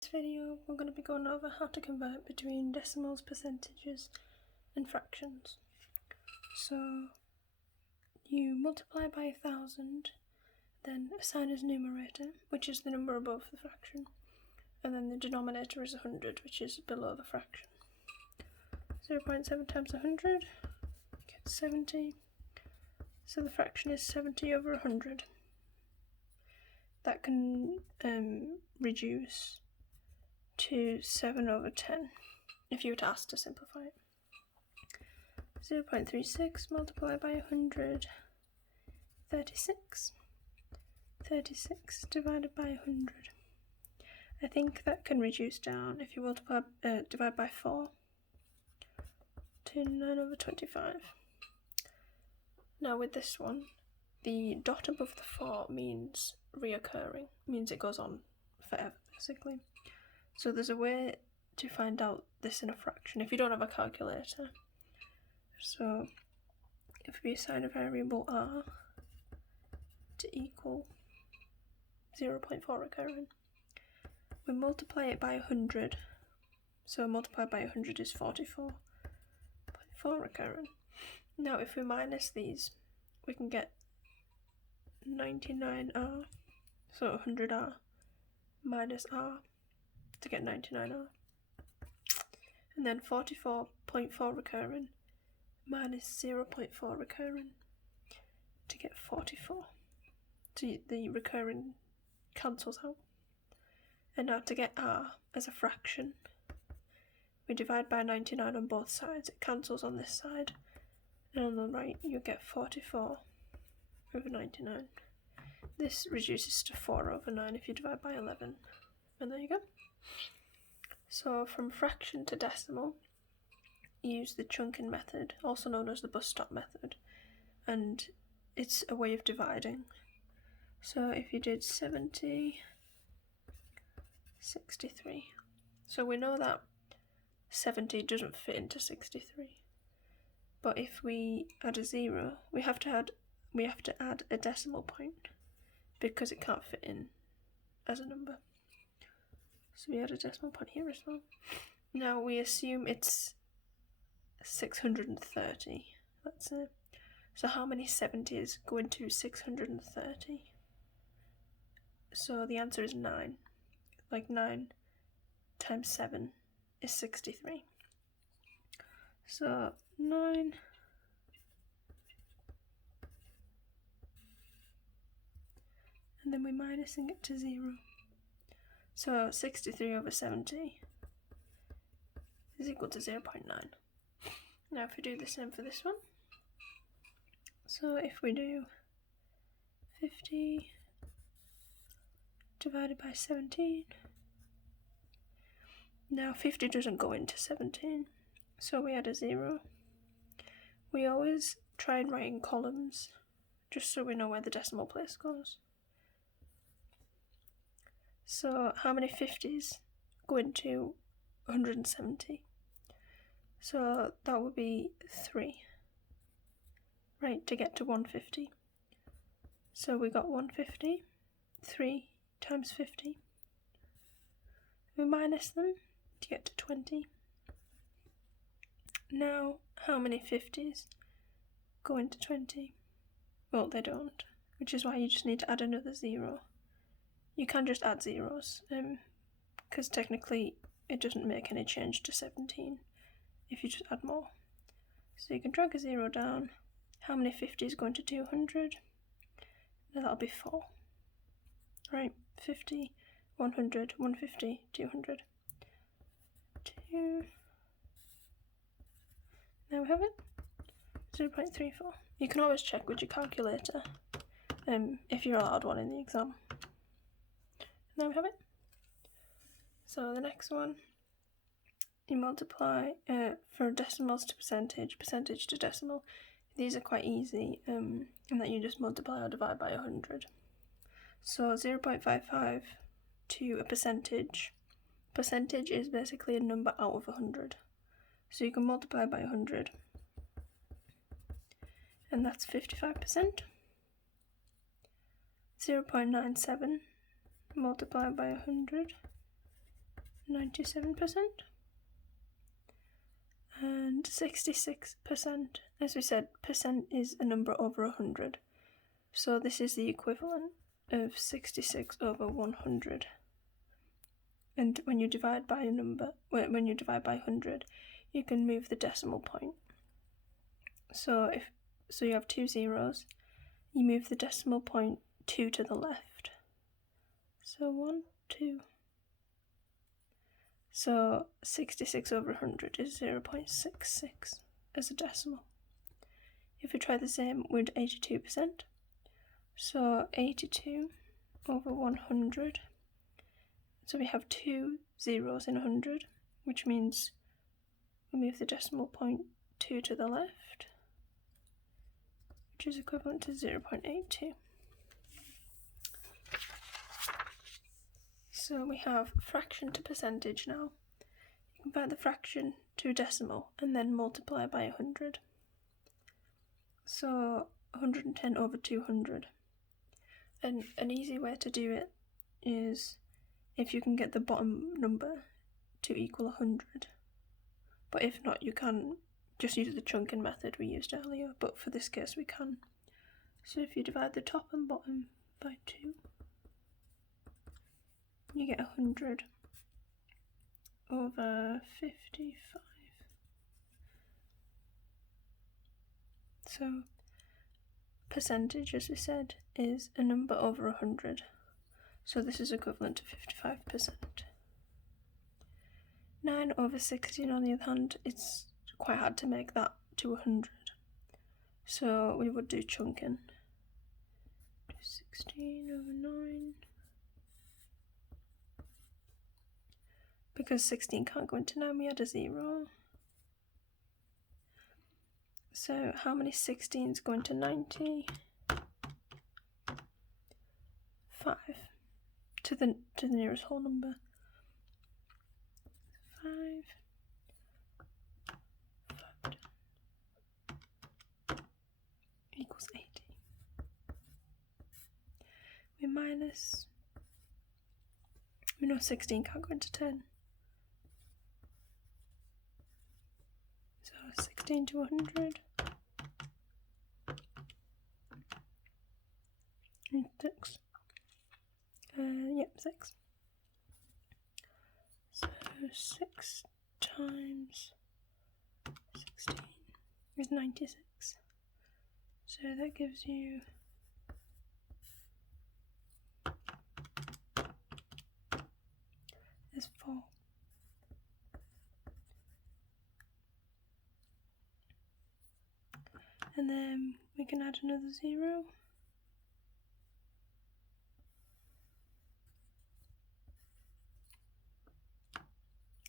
this video we're going to be going over how to convert between decimals, percentages and fractions. So you multiply by 1,000, then assign as numerator, which is the number above the fraction, and then the denominator is 100, which is below the fraction. 0.7 times 100 gets 70, so the fraction is 70 over 100. That can reduce to 7 over 10 if you were asked to simplify it. 0.36 multiplied by 100, 36. 36 divided by 100. I think that can reduce down if you divide by 4 to 9 over 25. Now with this one, the dot above the 4 means reoccurring, means it goes on forever basically. So there's a way to find out this in a fraction if you don't have a calculator. So if we assign a variable r to equal 0.4 recurring, we multiply it by 100, so multiplied by 100 is 44.4 recurring. Now if we minus these, we can get 99r, so 100r minus r to get 99r, and then 44.4 recurring minus 0.4 recurring to get 44. So the recurring cancels out. And now to get r as a fraction, we divide by 99 on both sides. It cancels on this side, and on the right you get 44 over 99. This reduces to 4 over 9 if you divide by 11. And there you go. So from fraction to decimal, use the chunking method, also known as the bus stop method, and it's a way of dividing. So if you did 70, 63. So we know that 70 doesn't fit into 63. But if we add a 0, we have to add a decimal point because it can't fit in as a number. So we add a decimal point here as well. Now we assume it's 630, let's say. So how many 70s go into 630? So the answer is 9. Like 9 times 7 is 63. So 9 and then we're minusing it to 0. So 63 over 70 is equal to 0.9. Now if we do the same for this one, so if we do 50 divided by 17, now 50 doesn't go into 17, so we add a 0. We always try and write in columns, just so we know where the decimal place goes. So how many 50s go into 170? So that would be 3, right, to get to 150. So we got 150, 3 times 50. We minus them to get to 20. Now, how many 50s go into 20? Well, they don't, which is why you just need to add another 0. You can just add zeros, because technically it doesn't make any change to 17 if you just add more. So you can drag a 0 down. How many 50s go into 200? Now that'll be 4. Right, 50, 100, 150, 200. 2. There we have it. 0.34. You can always check with your calculator if you're allowed one in the exam. There we have it. So the next one, you multiply for decimals to percentage, percentage to decimal. These are quite easy, in that you just multiply or divide by 100. So 0.55 to a percentage. Percentage is basically a number out of 100. So you can multiply by 100, and that's 55%. 0.97 multiplied by 100 97%. And 66%, as we said, percent is a number over 100. So this is the equivalent of 66 over 100. And when you divide by a number, when you divide by 100, you can move the decimal point. So you have 2 zeros, you move the decimal point 2 to the left. So 1, 2. So 66 over 100 is 0.66 as a decimal. If we try the same with 82%, so 82 over 100, so we have 2 zeros in 100, which means we move the decimal point 2 to the left, which is equivalent to 0.82. So we have fraction to percentage now. You convert the fraction to a decimal and then multiply by 100. So 110 over 200. And an easy way to do it is if you can get the bottom number to equal 100. But if not, you can just use the chunking method we used earlier, but for this case we can. So if you divide the top and bottom by 2, you get 100 over 55. So percentage, as we said, is a number over 100. So this is equivalent to 55%. 9 over 16, on the other hand, it's quite hard to make that to 100. So we would do chunking. 16 over 9. Because 16 can't go into 9, we add a 0. So how many 16s go into 90? 5. To the nearest whole number. 5. 5 equals 80. We minus. We know 16 can't go into 10. So 16 to 100. And 6. Yep, 6. So 6 times 16 is 96. So that gives you this 4. And then we can add another 0.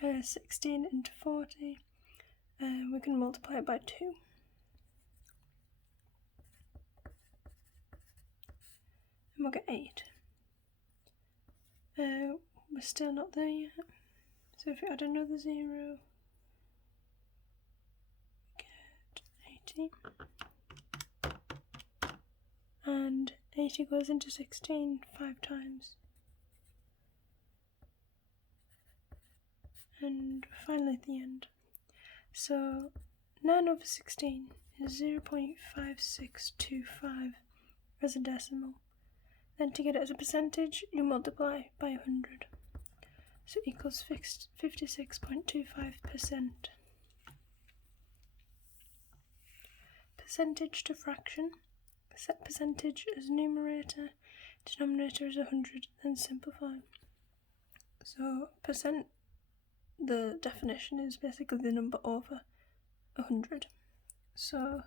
Uh, 16 into 40, we can multiply it by 2. And we'll get 8. We're still not there yet. So if we add another 0, we get 80. And 80 goes into 16 5 times. And finally at the end. So 9 over 16 is 0.5625 as a decimal. Then to get it as a percentage, you multiply by 100. So it equals 56.25%. Percentage to fraction. Set percentage as numerator, denominator is 100, then simplify. So percent, the definition is basically the number over 100. So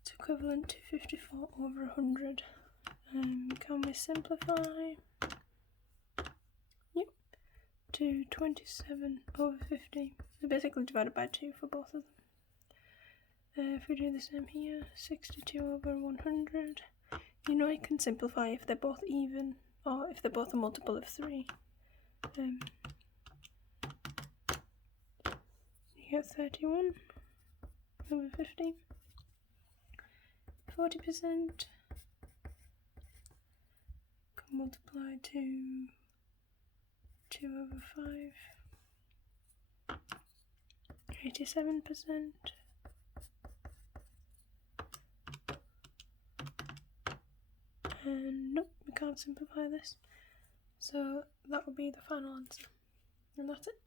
it's equivalent to 54 over 100. Can we simplify? Yep. To 27 over 50. So basically divided by 2 for both of them. If we do the same here, 62 over 100. You know you can simplify if they're both even, or if they're both a multiple of 3. You get 31 over 50. 40% can multiply to 2/5. 87%. And nope, we can't simplify this. So that will be the final answer. And that's it.